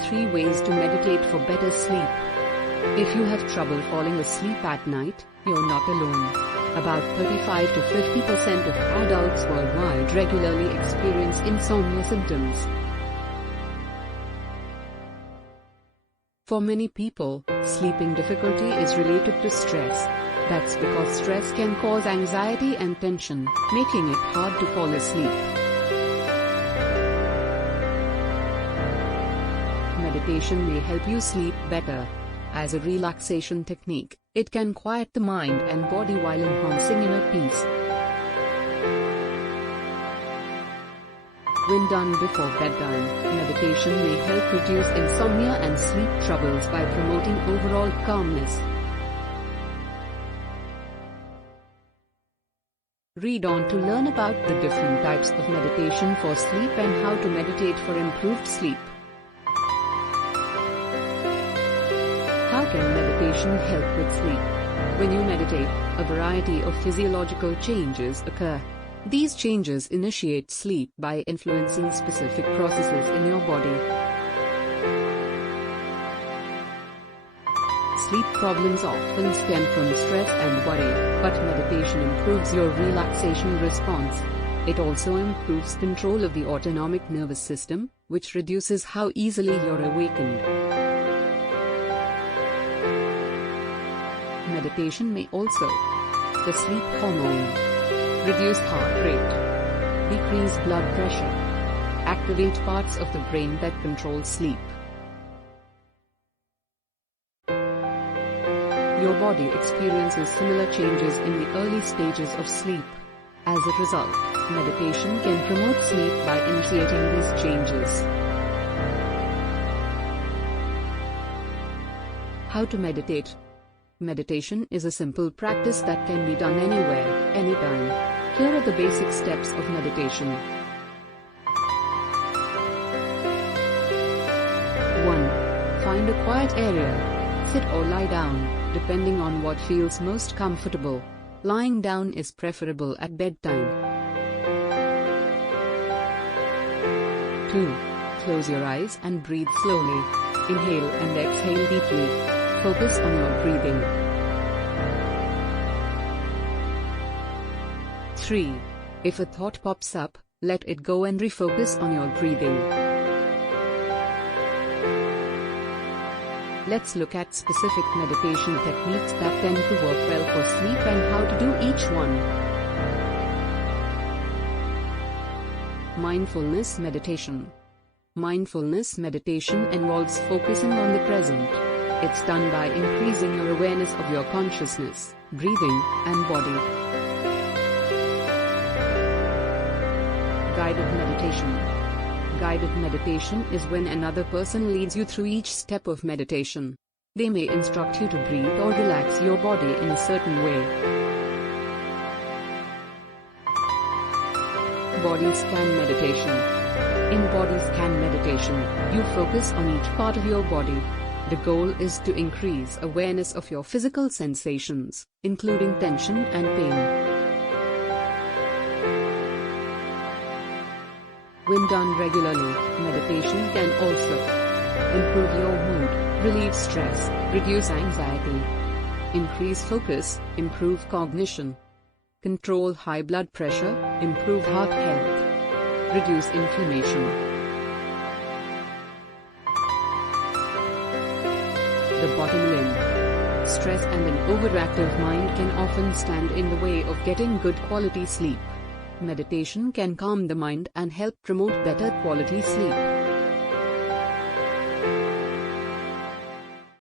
3 ways to meditate for better sleep. If you have trouble falling asleep at night, you're not alone. About 35 to 50% of adults worldwide regularly experience insomnia symptoms. For many people, sleeping difficulty is related to stress. That's because stress can cause anxiety and tension, making it hard to fall asleep. Meditation may help you sleep better. As a relaxation technique, it can quiet the mind and body while enhancing inner peace. When done before bedtime, meditation may help reduce insomnia and sleep troubles by promoting overall calmness. Read on to learn about the different types of meditation for sleep and how to meditate for improved sleep. How can meditation help with sleep? When you meditate, a variety of physiological changes occur. These changes initiate sleep by influencing specific processes in your body. Sleep problems often stem from stress and worry, but meditation improves your relaxation response. It also improves control of the autonomic nervous system, which reduces how easily you're awakened. Meditation may also the sleep hormone, reduce heart rate, decrease blood pressure, activate parts of the brain that control sleep. Your body experiences similar changes in the early stages of sleep. As a result, meditation can promote sleep by initiating these changes. How to meditate? Meditation is a simple practice that can be done anywhere, anytime. Here are the basic steps of meditation. 1. Find a quiet area. Sit or lie down, depending on what feels most comfortable. Lying down is preferable at bedtime. 2. Close your eyes and breathe slowly. Inhale and exhale deeply. Focus on your breathing. 3. If a thought pops up, let it go and refocus on your breathing. Let's look at specific meditation techniques that tend to work well for sleep and how to do each one. Mindfulness meditation. Mindfulness meditation involves focusing on the present. It's done by increasing your awareness of your consciousness, breathing, and body. Guided meditation. Guided meditation is when another person leads you through each step of meditation. They may instruct you to breathe or relax your body in a certain way. Body scan meditation. In body scan meditation, you focus on each part of your body. The goal is to increase awareness of your physical sensations, including tension and pain. When done regularly, meditation can also improve your mood, relieve stress, reduce anxiety, increase focus, improve cognition, control high blood pressure, improve heart health, reduce inflammation. The bottom line: stress and an overactive mind can often stand in the way of getting good quality sleep. Meditation can calm the mind and help promote better quality sleep.